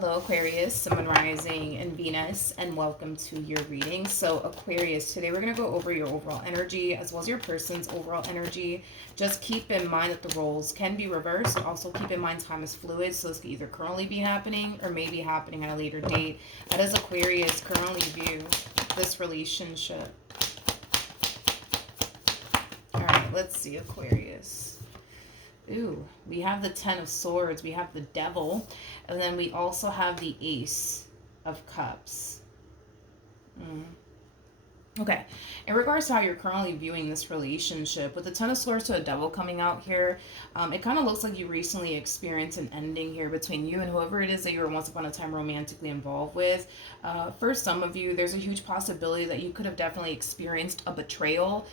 Hello, Aquarius, Sun, Rising, and Venus, and welcome to your reading. So, Aquarius, today we're going to go over your overall energy as well as your person's overall energy. Just keep in mind that the roles can be reversed. Also, keep in mind time is fluid, so this could either currently be happening or maybe happening at a later date. How does Aquarius currently view this relationship? All right, let's see, Aquarius. Ooh, we have the Ten of Swords, we have the Devil, and then we also have the Ace of Cups. Okay, in regards to how you're currently viewing this relationship, with the Ten of Swords to a Devil coming out here, it kind of looks like you recently experienced an ending here between you and whoever it is that you were once upon a time romantically involved with. For some of you, there's a huge possibility that you could have definitely experienced a betrayal.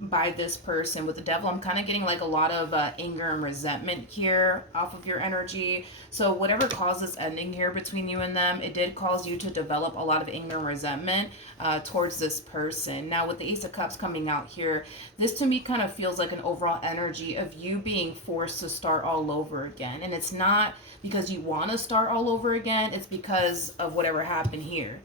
By this person. With the Devil, I'm kind of getting like a lot of anger and resentment here off of your energy. So whatever caused this ending here between you and them, it did cause you to develop a lot of anger and resentment towards this person. Now with the Ace of Cups coming out here, this to me kind of feels like an overall energy of you being forced to start all over again. And it's not because you want to start all over again, it's because of whatever happened here.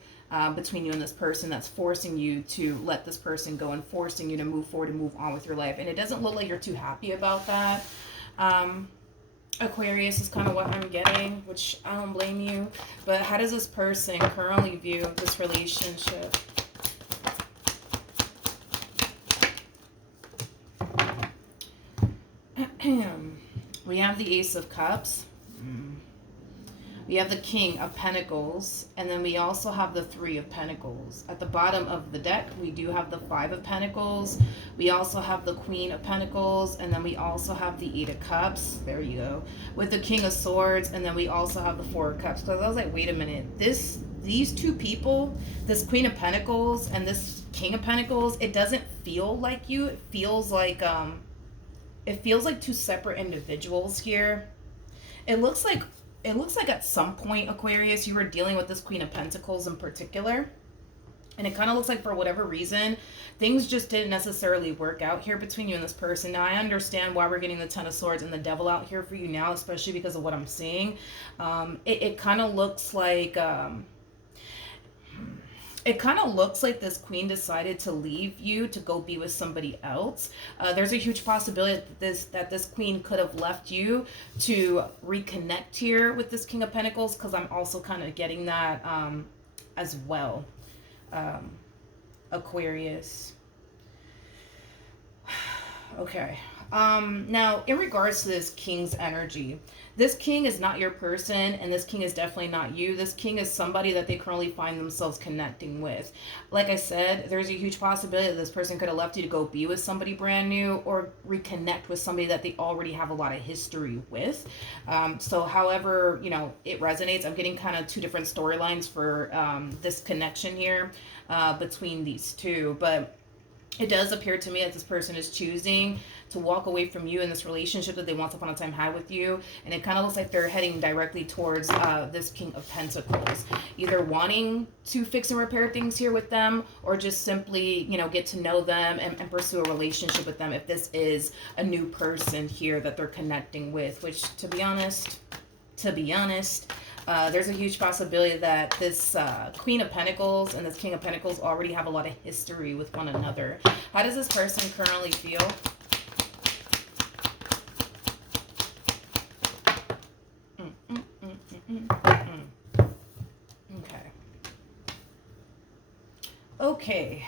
Between you and this person that's forcing you to let this person go and forcing you to move forward and move on with your life. And it doesn't look like you're too happy about that. Aquarius is kind of what I'm getting, which I don't blame you. But how does this person currently view this relationship? We have the Ace of Cups. We have the King of Pentacles, and then we also have the Three of Pentacles. At the bottom of the deck, we do have the Five of Pentacles. We also have the Queen of Pentacles, and then we also have the Eight of Cups. There you go. With the King of Swords, and then we also have the Four of Cups. So I was like, wait a minute. These two people, this Queen of Pentacles and this King of Pentacles, it doesn't feel like you. It feels like two separate individuals here. It looks like at some point, Aquarius, you were dealing with this Queen of Pentacles in particular. And it kind of looks like for whatever reason, things just didn't necessarily work out here between you and this person. Now, I understand why we're getting the Ten of Swords and the Devil out here for you now, especially because of what I'm seeing. It kind of looks like... it kind of looks like this queen decided to leave you to go be with somebody else. There's a huge possibility that this queen could have left you to reconnect here with this King of Pentacles, because I'm also kind of getting that as well. Aquarius. Okay. Now, in regards to this King's energy, this King is not your person, and this King is definitely not you. This King is somebody that they currently find themselves connecting with. Like I said, there's a huge possibility that this person could have left you to go be with somebody brand new or reconnect with somebody that they already have a lot of history with. So however, it resonates. I'm getting kind of two different storylines for this connection here between these two. But it does appear to me that this person is choosing to walk away from you in this relationship that they once upon a time had with you. And it kind of looks like they're heading directly towards this King of Pentacles. Either wanting to fix and repair things here with them, or just simply, get to know them and pursue a relationship with them if this is a new person here that they're connecting with. Which, to be honest, there's a huge possibility that this Queen of Pentacles and this King of Pentacles already have a lot of history with one another. How does this person currently feel? Okay.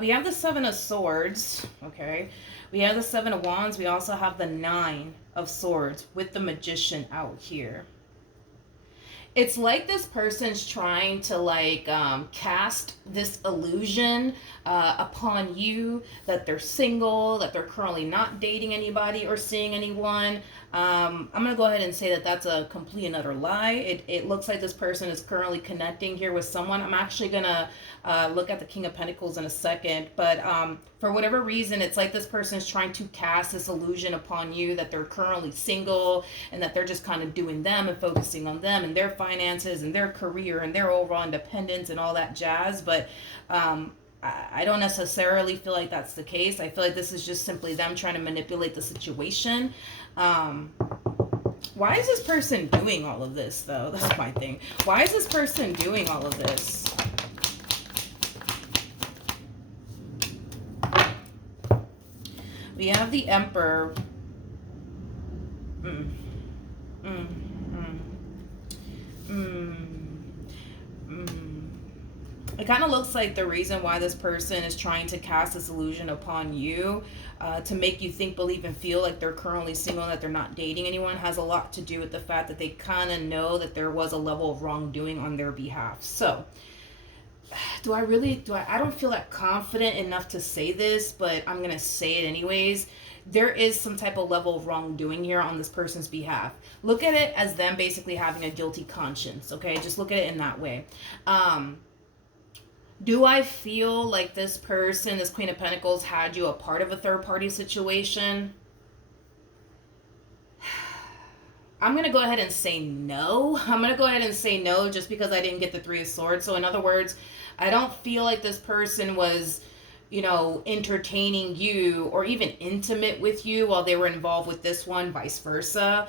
We have the Seven of Swords. Okay. We have the Seven of Wands. We also have the Nine of Swords with the Magician out here. It's like this person's trying to cast this illusion upon you that they're single, that they're currently not dating anybody or seeing anyone. I'm going to go ahead and say that that's a complete and utter lie. It looks like this person is currently connecting here with someone. I'm actually going to look at the King of Pentacles in a second. But for whatever reason, it's like this person is trying to cast this illusion upon you that they're currently single and that they're just kind of doing them and focusing on them and their finances and their career and their overall independence and all that jazz. But I don't necessarily feel like that's the case. I feel like this is just simply them trying to manipulate the situation. Why is this person doing all of this, though? That's my thing. Why is this person doing all of this? We have the Emperor. Mm. Mm. Mm. Mm. Mm. It kind of looks like the reason why this person is trying to cast this illusion upon you, to make you think, believe, and feel like they're currently single and that they're not dating anyone, has a lot to do with the fact that they kind of know that there was a level of wrongdoing on their behalf. So, I don't feel that confident enough to say this, but I'm going to say it anyways. There is some type of level of wrongdoing here on this person's behalf. Look at it as them basically having a guilty conscience, okay? Just look at it in that way. Do I feel like this person, this Queen of Pentacles, had you a part of a third party situation? I'm going to go ahead and say no. I'm going to go ahead and say no just because I didn't get the Three of Swords. So in other words, I don't feel like this person was, entertaining you or even intimate with you while they were involved with this one, vice versa.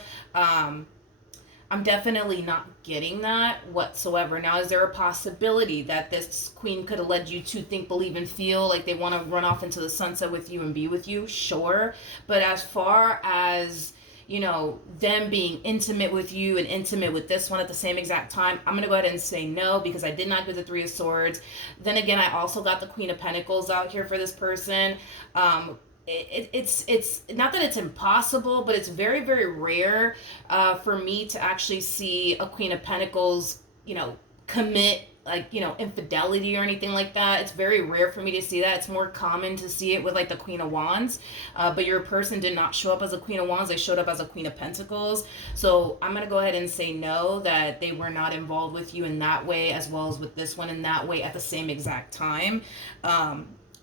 I'm definitely not getting that whatsoever. Now, is there a possibility that this queen could have led you to think, believe, and feel like they want to run off into the sunset with you and be with you? Sure. But as far as, them being intimate with you and intimate with this one at the same exact time, I'm going to go ahead and say no, because I did not get the Three of Swords. Then again, I also got the Queen of Pentacles out here for this person. It's not that it's impossible, but it's very, very rare for me to actually see a Queen of Pentacles, commit infidelity or anything like that. It's very rare for me to see that. It's more common to see it with like the Queen of Wands, but your person did not show up as a Queen of Wands. They showed up as a Queen of Pentacles. So I'm gonna go ahead and say no, that they were not involved with you in that way, as well as with this one in that way at the same exact time.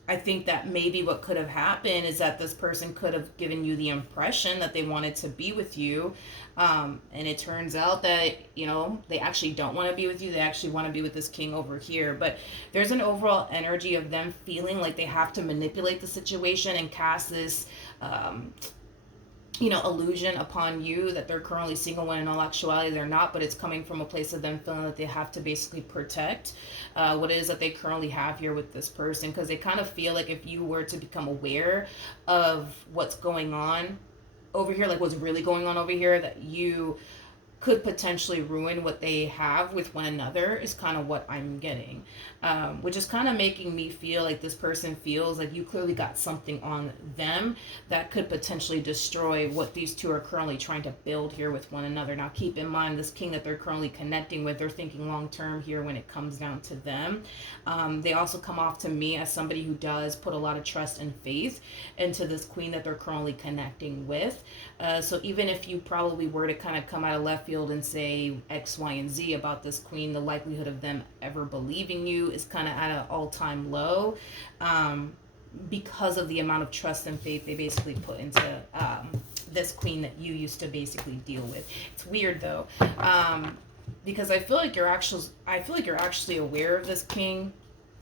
I think that maybe what could have happened is that this person could have given you the impression that they wanted to be with you. And it turns out that, they actually don't want to be with you. They actually want to be with this king over here. But there's an overall energy of them feeling like they have to manipulate the situation and cast this, illusion upon you that they're currently single, when in all actuality they're not. But it's coming from a place of them feeling that they have to basically protect what it is that they currently have here with this person, because they kind of feel like if you were to become aware of what's going on over here, like what's really going on over here, that you could potentially ruin what they have with one another, is kind of what I'm getting, which is kind of making me feel like this person feels like you clearly got something on them that could potentially destroy what these two are currently trying to build here with one another. Now, keep in mind, this king that they're currently connecting with, they're thinking long term here when it comes down to them. They also come off to me as somebody who does put a lot of trust and faith into this queen that they're currently connecting with. So even if you probably were to kind of come out of left field and say X, Y, and Z about this queen, the likelihood of them ever believing you is kind of at an all-time low, because of the amount of trust and faith they basically put into this queen that you used to basically deal with. It's weird though, because I feel like you're actually aware of this king.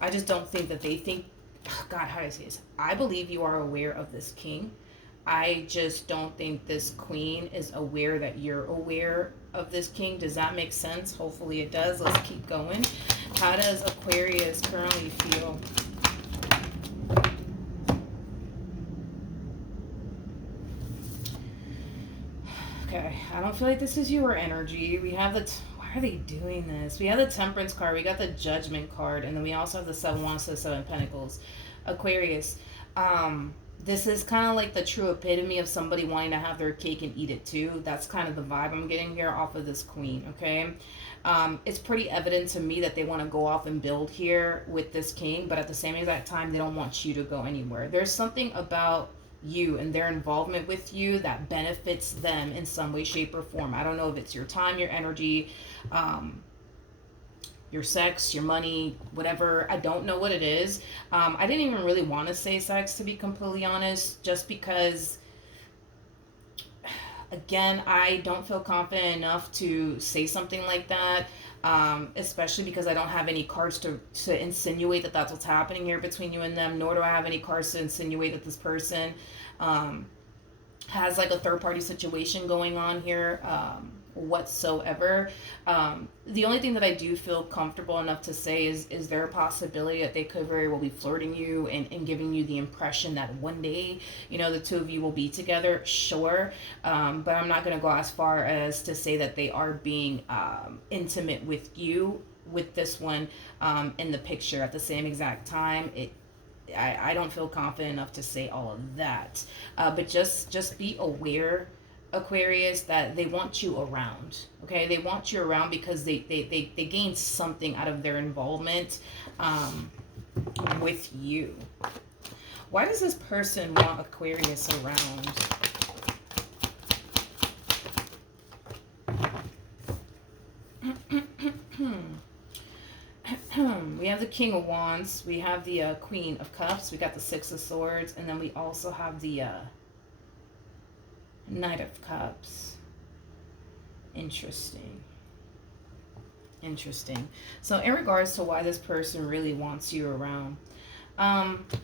I just don't think that they think. Oh God, how do I say this? I believe you are aware of this king. I just don't think this queen is aware that you're aware of this king. Does that make sense? Hopefully it does. Let's keep going. How does Aquarius currently feel? Okay, I don't feel like this is your energy. We have the... Why are they doing this? We have the Temperance card. We got the Judgment card. And then we also have the Seven Wands, the Seven Pentacles. Aquarius. This is kind of like the true epitome of somebody wanting to have their cake and eat it too. That's kind of the vibe I'm getting here off of this queen, okay? It's pretty evident to me that they want to go off and build here with this king, but at the same exact time, they don't want you to go anywhere. There's something about you and their involvement with you that benefits them in some way, shape, or form. I don't know if it's your time, your energy, your sex, your money, whatever. I don't know what it is. I didn't even really want to say sex, to be completely honest, just because, again, I don't feel confident enough to say something like that, especially because I don't have any cards to insinuate that that's what's happening here between you and them, nor do I have any cards to insinuate that this person has like a third party situation going on here whatsoever. The only thing that I do feel comfortable enough to say is there a possibility that they could very well be flirting you and giving you the impression that one day, you know, the two of you will be together? Sure. But I'm not going to go as far as to say that they are being intimate with you with this one in the picture at the same exact time. I don't feel confident enough to say all of that. But just be aware, Aquarius, that they want you around. Okay, they want you around because they gain something out of their involvement with you. Why does this person want Aquarius around? We have the King of Wands, we have the Queen of Cups, we got the Six of Swords, and then we also have the Knight of Cups. Interesting. Interesting. So in regards to why this person really wants you around,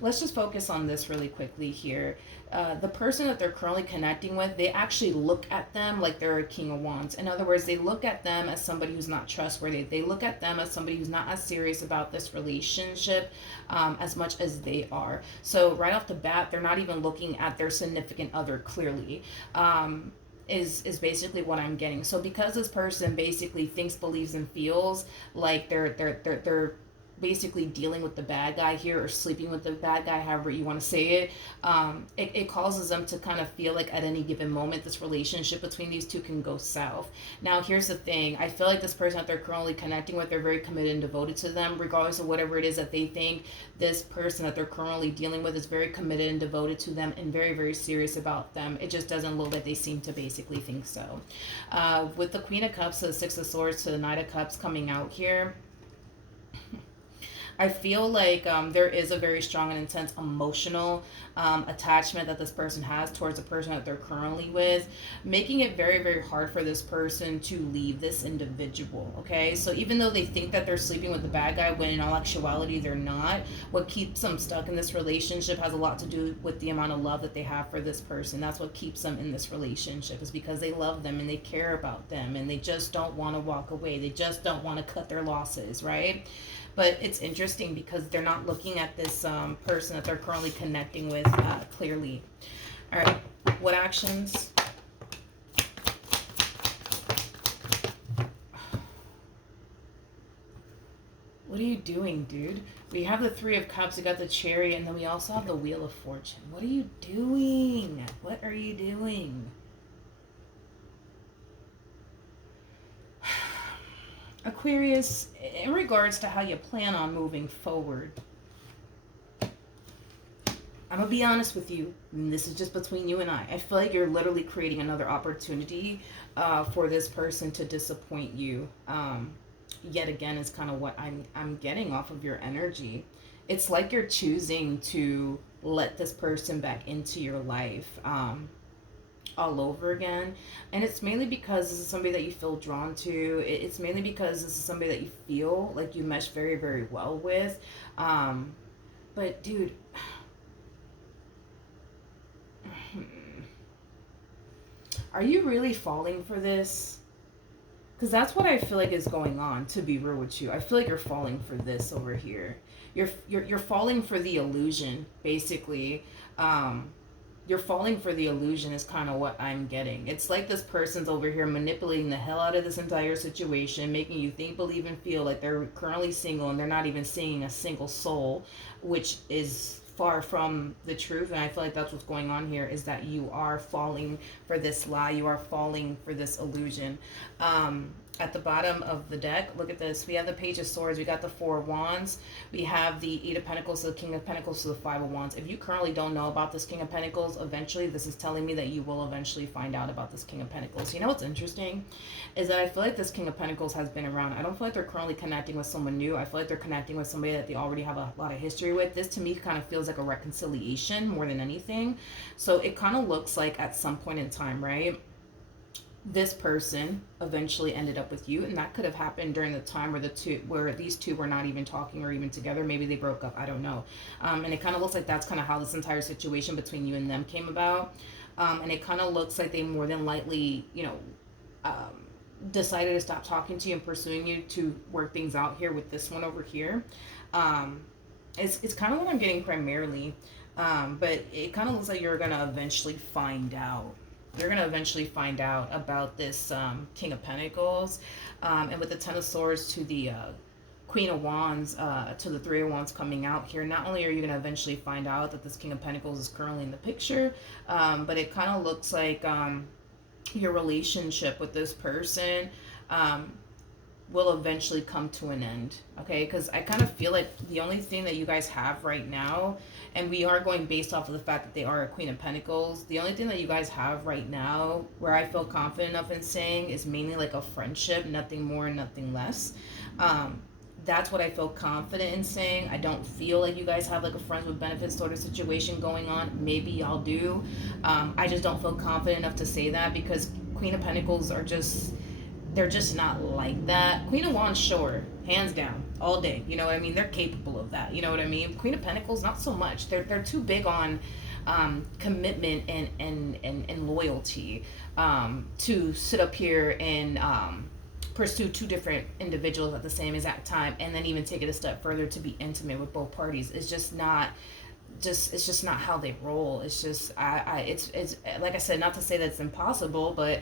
let's just focus on this really quickly here. The person that they're currently connecting with, they actually look at them like they're a King of Wands. In other words, they look at them as somebody who's not trustworthy. They look at them as somebody who's not as serious about this relationship as much as they are. So right off the bat, they're not even looking at their significant other clearly. Is basically what I'm getting. So because this person basically thinks, believes, and feels like they're basically dealing with the bad guy here, or sleeping with the bad guy, however you want to say it, it causes them to kind of feel like at any given moment this relationship between these two can go south. Now here's the thing, I feel like this person that they're currently connecting with, they're very committed and devoted to them, regardless of whatever it is that they think. This person that they're currently dealing with is very committed and devoted to them and very, very serious about them. It just doesn't look like they seem to basically think so. With the Queen of Cups to the Six of Swords to the Knight of Cups coming out here, I feel like there is a very strong and intense emotional attachment that this person has towards the person that they're currently with, making it very, very hard for this person to leave this individual, okay? So even though they think that they're sleeping with the bad guy, when in all actuality they're not, what keeps them stuck in this relationship has a lot to do with the amount of love that they have for this person. That's what keeps them in this relationship, is because they love them and they care about them and they just don't want to walk away. They just don't want to cut their losses, right? But it's interesting because they're not looking at this person that they're currently connecting with clearly. All right, what actions? What are you doing, dude? We have the Three of Cups, we got the Chariot, and then we also have the Wheel of Fortune. What are you doing? What are you doing? Aquarius, in regards to how you plan on moving forward, I'm going to be honest with you, and this is just between you and I feel like you're literally creating another opportunity for this person to disappoint you. Yet again, is kind of what I'm getting off of your energy. It's like you're choosing to let this person back into your life all over again, and it's mainly because this is somebody that you feel drawn to. It's mainly because this is somebody that you feel like you mesh very, very well with. But dude, are you really falling for this? Because that's what I feel like is going on, to be real with you. I feel like you're falling for this over here. You're falling for the illusion, basically. You're falling for the illusion is kind of what I'm getting. It's like this person's over here manipulating the hell out of this entire situation, making you think, believe, and feel like they're currently single, and they're not even seeing a single soul, which is far from the truth. And I feel like that's what's going on here, is that you are falling for this lie. You are falling for this illusion. At the bottom of the deck, look at this. We have the Page of Swords. We got the Four of Wands. We have the Eight of Pentacles to the King of Pentacles to the Five of Wands. If you currently don't know about this King of Pentacles, eventually this is telling me that you will eventually find out about this King of Pentacles. You know what's interesting is that I feel like this King of Pentacles has been around. I don't feel like they're currently connecting with someone new. I feel like they're connecting with somebody that they already have a lot of history with. This to me kind of feels like a reconciliation more than anything. So it kind of looks like at some point in time, right, this person eventually ended up with you, and that could have happened during the time where these two were not even talking or even together. Maybe they broke up, I don't know. And it kind of looks like that's kind of how this entire situation between you and them came about. And it kind of looks like they more than likely, you know, decided to stop talking to you and pursuing you to work things out here with this one over here. Um, it's kind of what I'm getting primarily. But it kind of looks like you're going to eventually find out. You're going to eventually find out about this King of Pentacles. And with the Ten of Swords to the Queen of Wands to the Three of Wands coming out here, not only are you going to eventually find out that this King of Pentacles is currently in the picture, but it kind of looks like your relationship with this person will eventually come to an end, okay? Because I kind of feel like the only thing that you guys have right now, and we are going based off of the fact that they are a Queen of Pentacles, the only thing that you guys have right now where I feel confident enough in saying is mainly like a friendship, nothing more, nothing less. That's what I feel confident in saying. I don't feel like you guys have like a friends with benefits sort of situation going on. Maybe y'all do. I just don't feel confident enough to say that because Queen of Pentacles are just, they're just not like that. Queen of Wands, sure, hands down, all day. You know what I mean? They're capable of that. You know what I mean? Queen of Pentacles, not so much. They're too big on commitment and loyalty to sit up here and pursue two different individuals at the same exact time and then even take it a step further to be intimate with both parties. It's just not it's just not how they roll. It's just it's like I said, not to say that it's impossible, but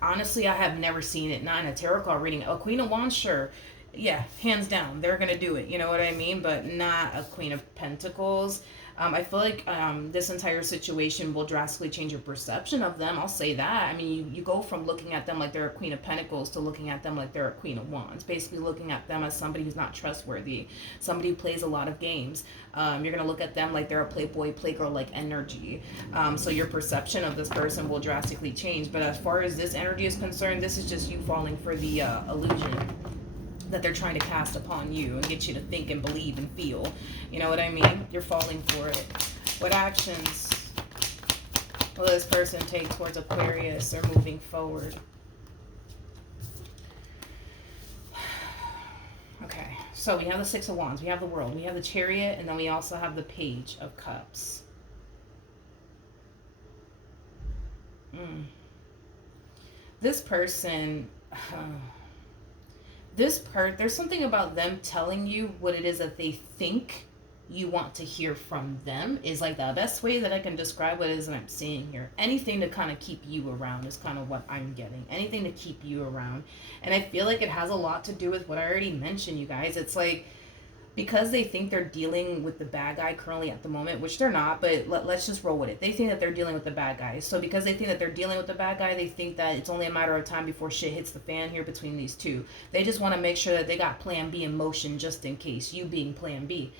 honestly, I have never seen it. Not in a tarot card reading. A Queen of Wands, sure, yeah, hands down, they're gonna do it. You know what I mean? But not a Queen of Pentacles. I feel like this entire situation will drastically change your perception of them. I'll say that. I mean, you go from looking at them like they're a Queen of Pentacles to looking at them like they're a Queen of Wands. Basically looking at them as somebody who's not trustworthy, somebody who plays a lot of games. You're going to look at them like they're a playboy, playgirl-like energy. So your perception of this person will drastically change. But as far as this energy is concerned, this is just you falling for the illusion that they're trying to cast upon you and get you to think and believe and feel. You know what I mean? You're falling for it. What actions will this person take towards Aquarius or moving forward? Okay, so we have the Six of Wands, we have the World, we have the Chariot, and then we also have the Page of Cups. This person... there's something about them telling you what it is that they think you want to hear from them is like the best way that I can describe what it is that I'm seeing here. Anything to kind of keep you around is kind of what I'm getting. Anything to keep you around. And I feel like it has a lot to do with what I already mentioned, you guys. It's like, because they think they're dealing with the bad guy currently at the moment, which they're not, but let's just roll with it. They think that they're dealing with the bad guy. So because they think that they're dealing with the bad guy, they think that it's only a matter of time before shit hits the fan here between these two. They just want to make sure that they got plan B in motion just in case, you being plan B.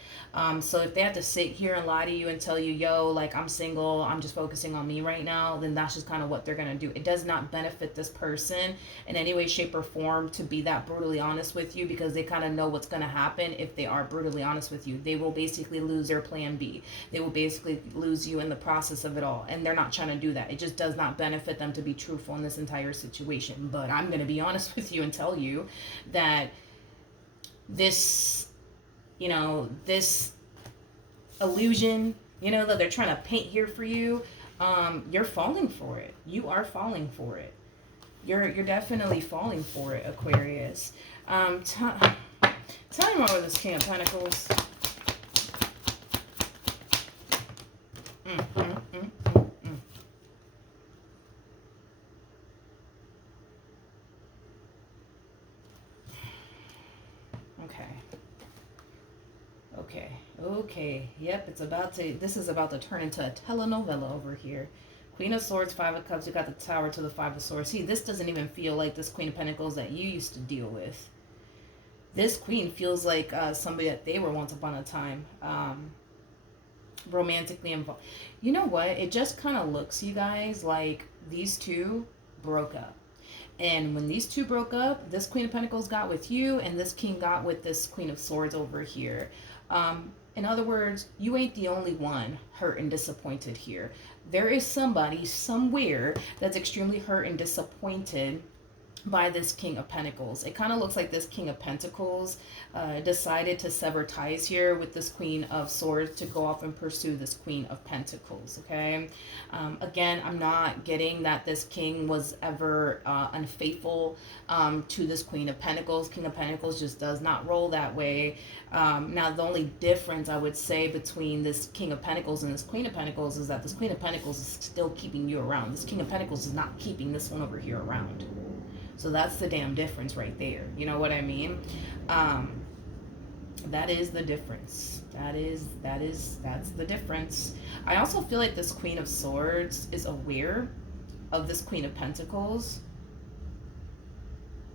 So if they have to sit here and lie to you and tell you, yo, like, I'm single, I'm just focusing on me right now, then that's just kind of what they're going to do. It does not benefit this person in any way, shape, or form to be that brutally honest with you, because they kind of know what's going to happen if they are brutally honest with you. They will basically lose their plan B. They will basically lose you in the process of it all. And they're not trying to do that. It just does not benefit them to be truthful in this entire situation. But I'm going to be honest with you and tell you that this, you know, this illusion, you know, that they're trying to paint here for you, you're falling for it. You are falling for it. You're definitely falling for it, Aquarius. Tell me more about this King of Pentacles. Okay. Yep, this is about to turn into a telenovela over here. Queen of Swords, Five of Cups. You got the Tower to the Five of Swords. See, this doesn't even feel like this Queen of Pentacles that you used to deal with. This queen feels like somebody that they were once upon a time romantically involved. You know what? It just kind of looks, you guys, like these two broke up. And when these two broke up, this Queen of Pentacles got with you, and this king got with this Queen of Swords over here. In other words, you ain't the only one hurt and disappointed here. There is somebody somewhere that's extremely hurt and disappointed by this King of Pentacles. It kind of looks like this King of Pentacles decided to sever ties here with this Queen of Swords to go off and pursue this Queen of Pentacles, okay? Again, I'm not getting that this King was ever unfaithful to this Queen of Pentacles. King of Pentacles just does not roll that way. Now, the only difference I would say between this King of Pentacles and this Queen of Pentacles is that this Queen of Pentacles is still keeping you around. This King of Pentacles is not keeping this one over here around. So that's the damn difference right there. You know what I mean? That is the difference. That's the difference. I also feel like this Queen of Swords is aware of this Queen of Pentacles.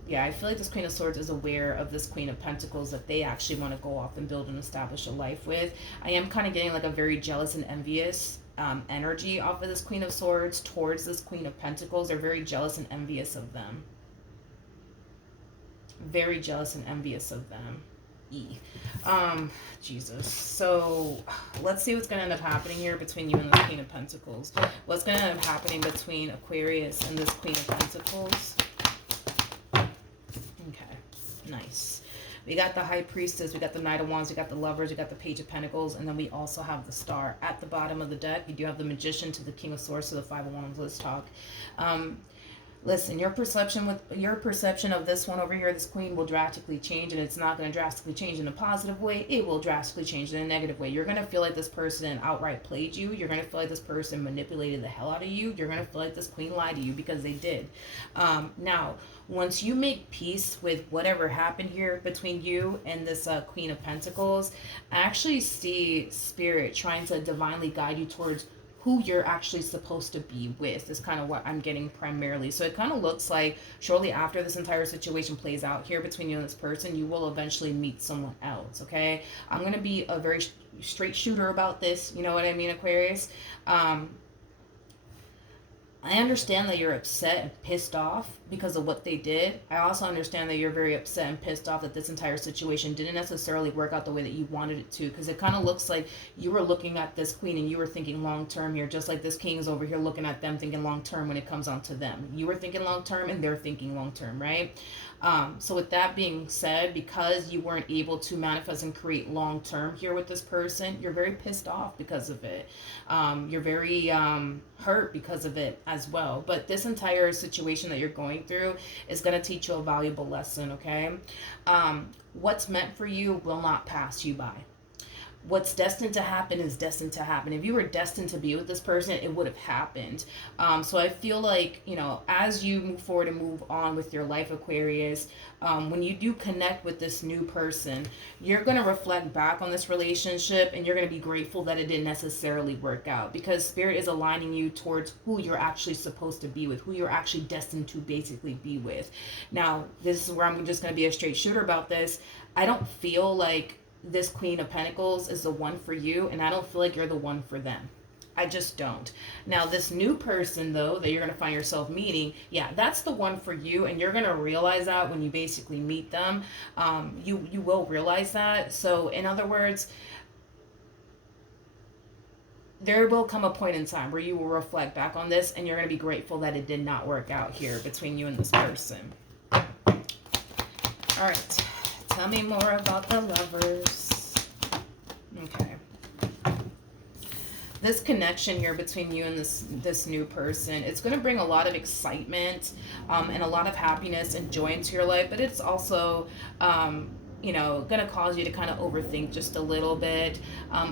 Yeah, I feel like this Queen of Swords is aware of this Queen of Pentacles that they actually want to go off and build and establish a life with. I am kind of getting like a very jealous and envious energy off of this Queen of Swords towards this Queen of Pentacles. They're very jealous and envious of them. Very jealous and envious of them. Jesus. So let's see what's going to end up happening here between you and the Queen of Pentacles. What's going to end up happening between Aquarius and this Queen of Pentacles? Okay, nice. We got the High Priestess, we got the Knight of Wands, we got the Lovers, we got the Page of Pentacles, and then we also have the Star at the bottom of the deck. You do have the Magician to the King of Swords to the Five of Wands. Let's talk. Listen, your perception of this one over here, this Queen, will drastically change, and it's not going to drastically change in a positive way. It will drastically change in a negative way. You're going to feel like this person outright played you. You're going to feel like this person manipulated the hell out of you. You're going to feel like this Queen lied to you, because they did. Now, once you make peace with whatever happened here between you and this Queen of Pentacles, I actually see Spirit trying to divinely guide you towards who you're actually supposed to be with. Is kind of what I'm getting primarily. So it kind of looks like shortly after this entire situation plays out here between you and this person, you will eventually meet someone else, okay? I'm going to be a very straight shooter about this, you know what I mean, Aquarius? I understand that you're upset and pissed off because of what they did. I also understand that you're very upset and pissed off that this entire situation didn't necessarily work out the way that you wanted it to, because it kind of looks like you were looking at this Queen and you were thinking long term here, just like this King is over here looking at them thinking long term when it comes on to them. You were thinking long term and they're thinking long term, right? So with that being said, because you weren't able to manifest and create long term here with this person, you're very pissed off because of it. You're very hurt because of it as well. But this entire situation that you're going through is going to teach you a valuable lesson, okay? What's meant for you will not pass you by. What's destined to happen is destined to happen. If you were destined to be with this person, it would have happened. So I feel like, you know, as you move forward and move on with your life, Aquarius, when you do connect with this new person, you're going to reflect back on this relationship and you're going to be grateful that it didn't necessarily work out, because Spirit is aligning you towards who you're actually supposed to be with, who you're actually destined to basically be with. Now, this is where I'm just going to be a straight shooter about this. I don't feel like this Queen of Pentacles is the one for you, and I don't feel like you're the one for them. I just don't. Now, this new person, though, that you're going to find yourself meeting, yeah, that's the one for you, and you're going to realize that when you basically meet them. You will realize that. So, in other words, there will come a point in time where you will reflect back on this, and you're going to be grateful that it did not work out here between you and this person. All right. Tell me more about the Lovers. Okay. This connection here between you and this new person, it's going to bring a lot of excitement and a lot of happiness and joy into your life, but it's also you know, going to cause you to kind of overthink just a little bit.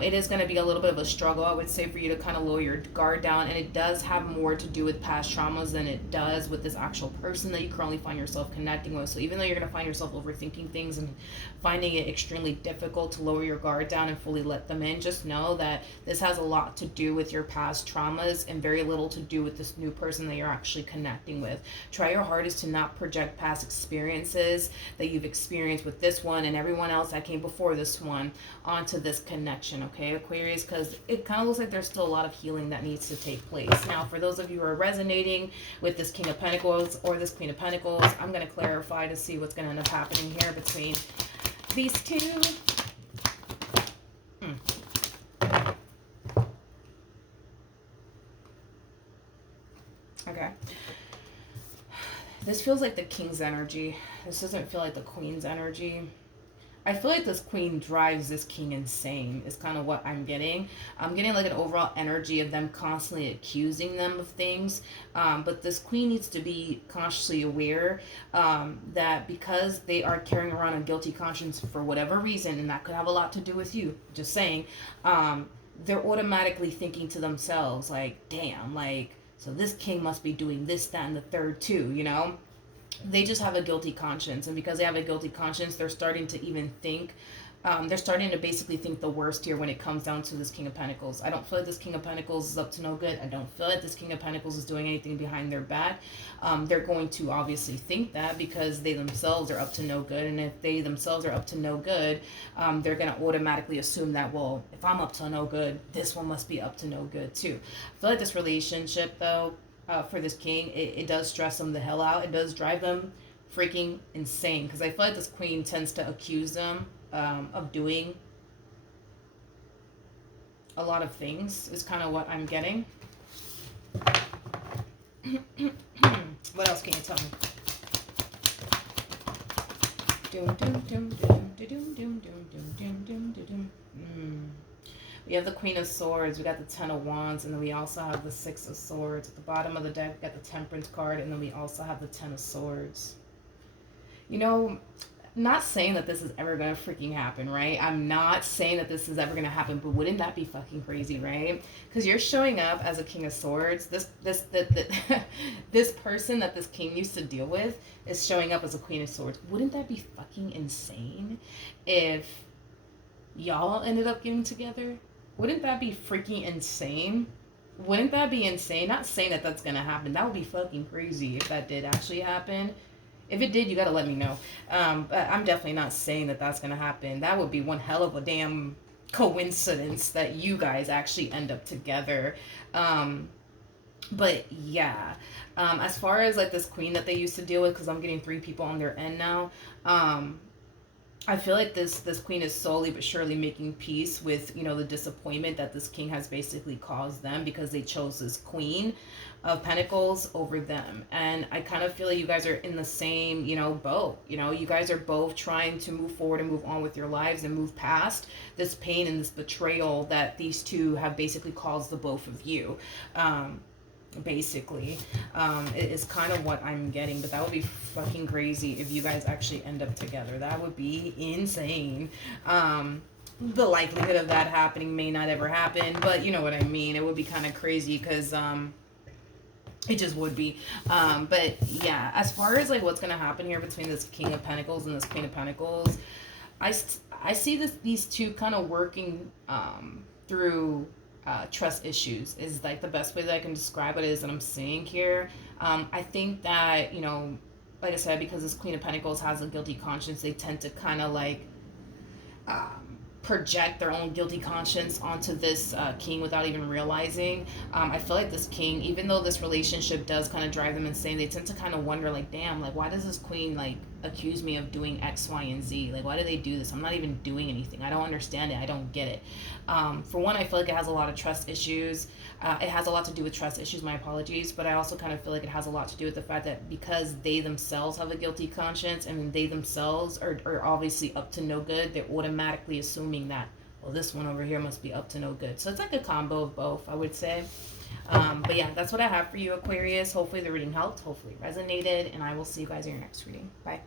It is going to be a little bit of a struggle, I would say, for you to kind of lower your guard down, and it does have more to do with past traumas than it does with this actual person that you currently find yourself connecting with. So even though you're going to find yourself overthinking things and finding it extremely difficult to lower your guard down and fully let them in, just know that this has a lot to do with your past traumas and very little to do with this new person that you're actually connecting with. Try your hardest to not project past experiences that you've experienced with this one and everyone else that came before this one onto this connection, okay, Aquarius, because it kind of looks like there's still a lot of healing that needs to take place. Now, for those of you who are resonating with this King of Pentacles or this Queen of Pentacles, I'm going to clarify to see what's going to end up happening here between these two. Okay. This feels like the king's energy. This doesn't feel like the queen's energy. I feel like this queen drives this king insane is kind of what I'm getting. I'm getting like an overall energy of them constantly accusing them of things. But this queen needs to be consciously aware that because they are carrying around a guilty conscience for whatever reason, and that could have a lot to do with you, just saying, they're automatically thinking to themselves, like, damn, like, so this king must be doing this, that, and the third too, you know? They just have a guilty conscience, and because they have a guilty conscience, they're starting to even think they're starting to basically think the worst here when it comes down to this King of Pentacles. I don't feel like this King of Pentacles is up to no good. I don't feel like this King of Pentacles is doing anything behind their back. They're going to obviously think that because they themselves are up to no good, and if they themselves are up to no good, they're going to automatically assume that, well, if I'm up to no good, this one must be up to no good too. I feel like this relationship, though, for this king, it does stress them the hell out. It does drive them freaking insane, because I feel like this queen tends to accuse them of doing a lot of things, is kind of what I'm getting. What else can you tell me? We have the Queen of Swords, we got the Ten of Wands, and then we also have the Six of Swords. At the bottom of the deck, we got the Temperance card, and then we also have the Ten of Swords. You know, not saying that this is ever going to freaking happen, right? I'm not saying that this is ever going to happen, but wouldn't that be fucking crazy, right? Because you're showing up as a King of Swords. This person that this king used to deal with is showing up as a Queen of Swords. Wouldn't that be fucking insane if y'all ended up getting together? Wouldn't that be freaking insane? Wouldn't that be insane? Not saying that that's going to happen. That would be fucking crazy if that did actually happen. If it did, you got to let me know. But I'm definitely not saying that that's going to happen. That would be one hell of a damn coincidence that you guys actually end up together. But yeah, as far as like this queen that they used to deal with, because I'm getting 3 people on their end now, I feel like this queen is slowly but surely making peace with, you know, the disappointment that this king has basically caused them because they chose this Queen of Pentacles over them. And I kind of feel like you guys are in the same, you know, boat. You know, you guys are both trying to move forward and move on with your lives and move past this pain and this betrayal that these two have basically caused the both of you. Basically, it is kind of what I'm getting, but that would be fucking crazy if you guys actually end up together. That would be insane. The likelihood of that happening may not ever happen, but you know what I mean. It would be kind of crazy because it just would be. But yeah, as far as like what's gonna happen here between this King of Pentacles and this Queen of Pentacles, I see these two kind of working through trust issues is like the best way that I can describe it is that I'm seeing here. I think that, you know, like I said, because this Queen of Pentacles has a guilty conscience, they tend to kind of like project their own guilty conscience onto this king without even realizing. I feel like this king, even though this relationship does kind of drive them insane, they tend to kind of wonder like, damn, like why does this queen like accuse me of doing X, Y, and Z? Like, why do they do this? I'm not even doing anything. I don't understand it. I don't get it. For one, I feel like it has a lot of trust issues. It has a lot to do with trust issues, my apologies, but I also kind of feel like it has a lot to do with the fact that because they themselves have a guilty conscience and they themselves are obviously up to no good, they're automatically assuming that, well, this one over here must be up to no good. So it's like a combo of both, I would say. But yeah, that's what I have for you, Aquarius. Hopefully the reading helped. Hopefully it resonated. And I will see you guys in your next reading. Bye.